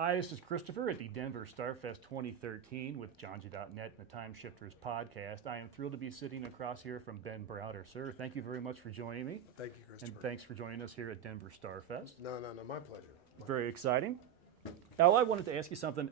Hi, this is Christopher at the Denver Starfest 2013 with JohnJ.net and the Time Shifters podcast. I am thrilled to be sitting across here from Ben Browder. Sir, thank you very much for joining me. Thank you, Christopher. And thanks for joining us here at Denver Starfest. No, my pleasure. Very exciting. Now, I wanted to ask you something.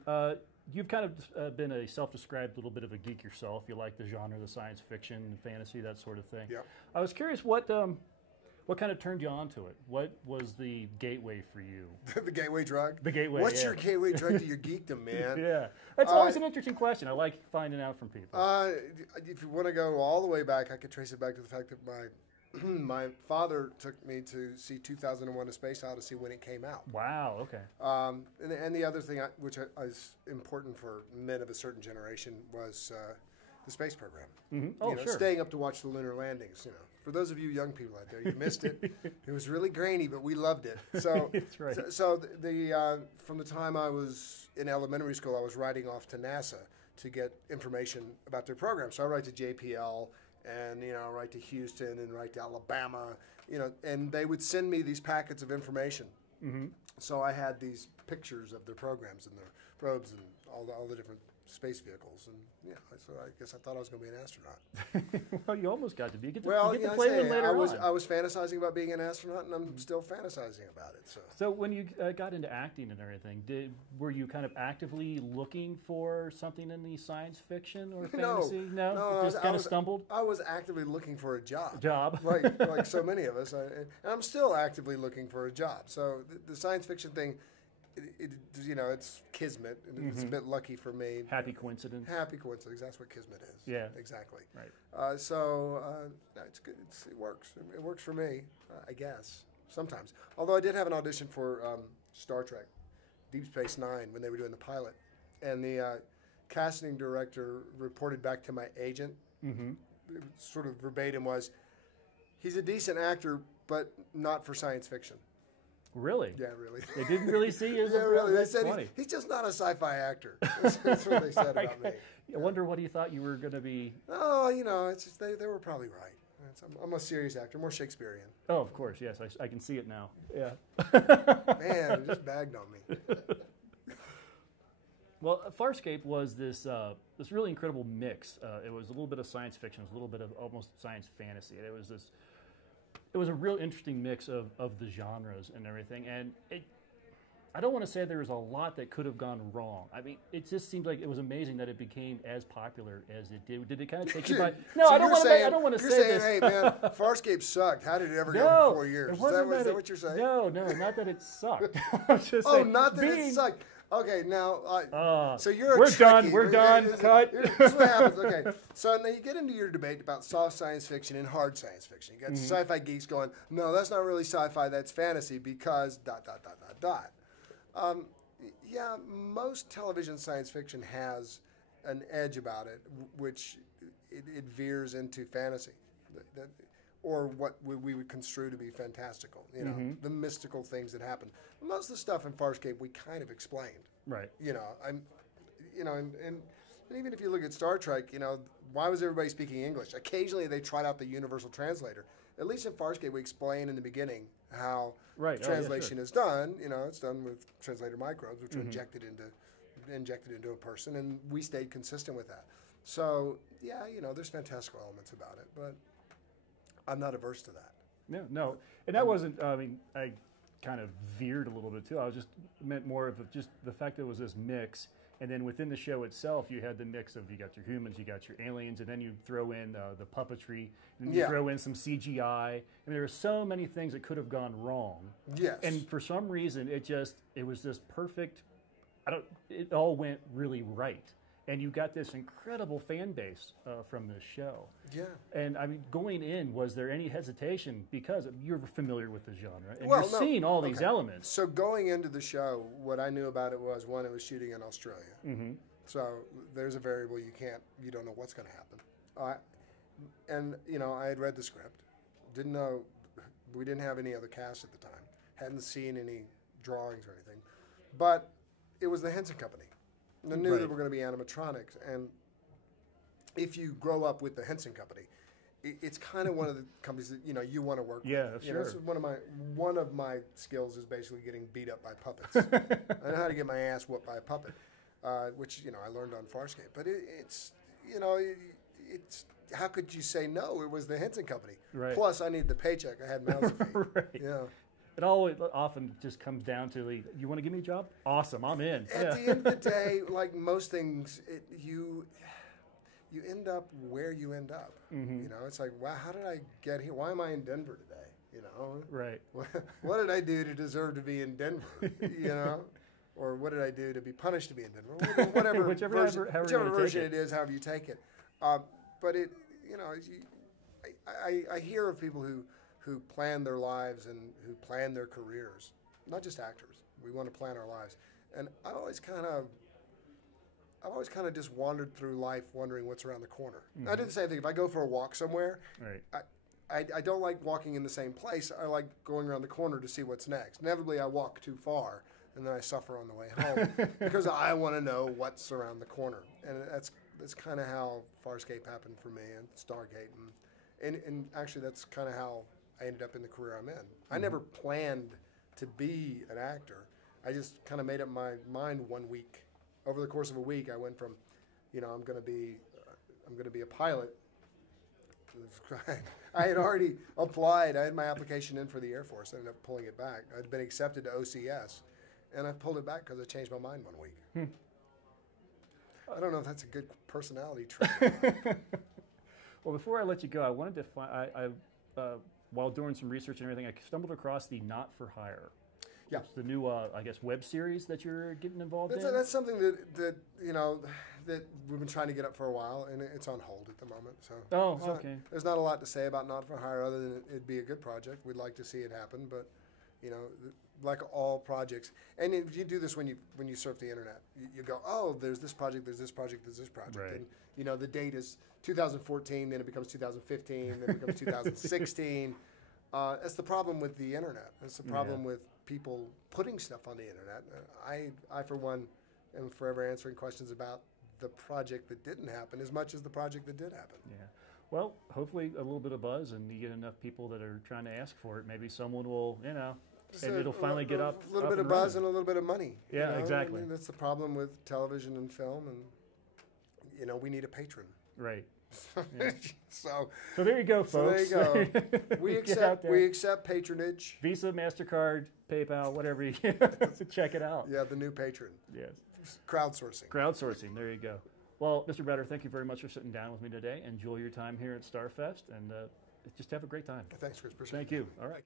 You've kind of been a self-described little bit of a geek yourself. You like the genre, the science fiction, fantasy, that sort of thing. Yeah. I was curious what kind of turned you on to it? What was the gateway for you? The gateway drug? The gateway, What's your gateway drug to your geekdom, man? Yeah. That's always an interesting question. I like finding out from people. If you want to go all the way back, I could trace it back to the fact that my father took me to see 2001: A Space Odyssey when it came out. Wow, okay. And the other thing which is important for men of a certain generation was the space program. Mm-hmm. Oh, sure. Staying up to watch the lunar landings, For those of you young people out there, you missed it. It was really grainy, but we loved it. So, that's right. So from the time I was in elementary school, I was writing off to NASA to get information about their program. So I write to JPL and, write to Houston and write to Alabama, and they would send me these packets of information. Mm-hmm. So I had these pictures of their programs and their probes and all the different space vehicles, and so I guess I thought I was going to be an astronaut. Well, you almost got to be. You get to play one later on. I was fantasizing about being an astronaut, and I'm still fantasizing about it. So when you got into acting and everything, were you kind of actively looking for something in the science fiction or fantasy? No, just kind of stumbled. I was actively looking for a job. like so many of us, and I'm still actively looking for a job. So the science fiction thing. It's kismet, and it's a bit lucky for me. Happy coincidence. Happy coincidence. That's what kismet is. Yeah, exactly. Right. It's good. It works. It works for me, I guess. Sometimes, although I did have an audition for Star Trek, Deep Space Nine, when they were doing the pilot, and the casting director reported back to my agent, sort of verbatim was, "He's a decent actor, but not for science fiction." Really? Yeah, really. They didn't really see you? Yeah, really. They said funny. He's just not a sci-fi actor. That's what they said about me. I wonder what he thought you were going to be. Oh, it's just they were probably right. I'm a serious actor, more Shakespearean. Oh, of course, yes. I can see it now. Yeah. Man, you just bagged on me. Well, Farscape was this really incredible mix. It was a little bit of science fiction, it was a little bit of almost science fantasy. It was a real interesting mix of the genres and everything. And I don't want to say there was a lot that could have gone wrong. I mean, it just seemed like it was amazing that it became as popular as it did. Did it kind of take you by? No, so I don't want to say this. Hey, man, Farscape sucked. How did it ever go for 4 years? Is that what you're saying? No, not that it sucked. I'm just saying, not that it sucked. Okay, now, so you're we're done. We're done. Cut. Here's what happens. Okay, so now you get into your debate about soft science fiction and hard science fiction. You got sci-fi geeks going, no, that's not really sci-fi. That's fantasy because ... Yeah, most television science fiction has an edge about it, which it veers into fantasy, or what we would construe to be fantastical. The mystical things that happen. Most of the stuff in Farscape we kind of explained. Right. And even if you look at Star Trek, why was everybody speaking English? Occasionally they tried out the universal translator. At least in Farscape, we explain in the beginning how translation is done. It's done with translator microbes, which are injected into a person, and we stayed consistent with that. So yeah, there's fantastical elements about it, but I'm not averse to that. No, and that wasn't. I mean, I kind of veered a little bit too. I was just meant more of just the fact that it was this mix. And then within the show itself, you had the mix of you got your humans, you got your aliens, and then you throw in the puppetry, and you throw in some CGI. I mean, there were so many things that could have gone wrong. Yes. And for some reason, it was this perfect. It all went really right, and you got this incredible fan base from this show. Yeah. And I mean, going in, was there any hesitation because you're familiar with the genre and you're seeing all these elements? So going into the show, what I knew about it was one, it was shooting in Australia. So there's a variable you don't know what's going to happen. And I had read the script, didn't know, we didn't have any other cast at the time, hadn't seen any drawings or anything, but it was the Henson Company. And I knew there were going to be animatronics, and if you grow up with the Henson Company, it's kind of one of the companies that you want to work with. Yeah, sure. So one of my skills is basically getting beat up by puppets. I know how to get my ass whooped by a puppet, which I learned on Farscape. But it's how could you say no? It was the Henson Company. Right. Plus, I need the paycheck. I had mouths to feed. Right. Yeah. It always often just comes down to, like, you want to give me a job? Awesome, I'm in. At the end of the day, like most things, you end up where you end up. Mm-hmm. It's like, wow, how did I get here? Why am I in Denver today? Right. What did I do to deserve to be in Denver? Or what did I do to be punished to be in Denver? Whatever, whichever version it is, however you take it. But it, I hear of people who plan their lives and who plan their careers, not just actors. We want to plan our lives, and I've always kind of just wandered through life wondering what's around the corner. Mm-hmm. I do the same thing. If I go for a walk somewhere, right. I don't like walking in the same place. I like going around the corner to see what's next. Inevitably, I walk too far, and then I suffer on the way home because I want to know what's around the corner. And that's kind of how Farscape happened for me, and Stargate, and actually that's kind of how I ended up in the career I'm in. Mm-hmm. I never planned to be an actor. I just kind of made up my mind one week. Over the course of a week, I went from, I'm going to be a pilot. I had already applied. I had my application in for the Air Force. I ended up pulling it back. I'd been accepted to OCS, and I pulled it back because I changed my mind 1 week. I don't know if that's a good personality trait. Well, before I let you go, I wanted to find. While doing some research and everything, I stumbled across the Not for Hire. Yeah, it's the new, I guess, web series that you're getting involved in. That's something that we've been trying to get up for a while, and it's on hold at the moment. So there's not a lot to say about Not for Hire other than it'd be a good project. We'd like to see it happen, but like all projects, and if you do this when you surf the internet, you go, oh, there's this project, there's this project, there's this project, right. And the date is 2014, then it becomes 2015, then it becomes 2016. That's the problem with the internet. That's the problem with people putting stuff on the internet. I for one, am forever answering questions about the project that didn't happen as much as the project that did happen. Yeah. Well, hopefully a little bit of buzz, and you get enough people that are trying to ask for it. Maybe someone will, and it'll finally get up. A little bit of buzz and a little bit of money. Yeah, exactly. I mean, that's the problem with television and film, and we need a patron. Right. Yeah. So there you go, folks. So there you go. We accept patronage. Visa, MasterCard, PayPal, whatever you check it out. Yeah, the new patron. Yes. Crowdsourcing. There you go. Well, Mr. Browder, thank you very much for sitting down with me today. Enjoy your time here at Starfest, and just have a great time. Thanks, Chris. Thank you. All right.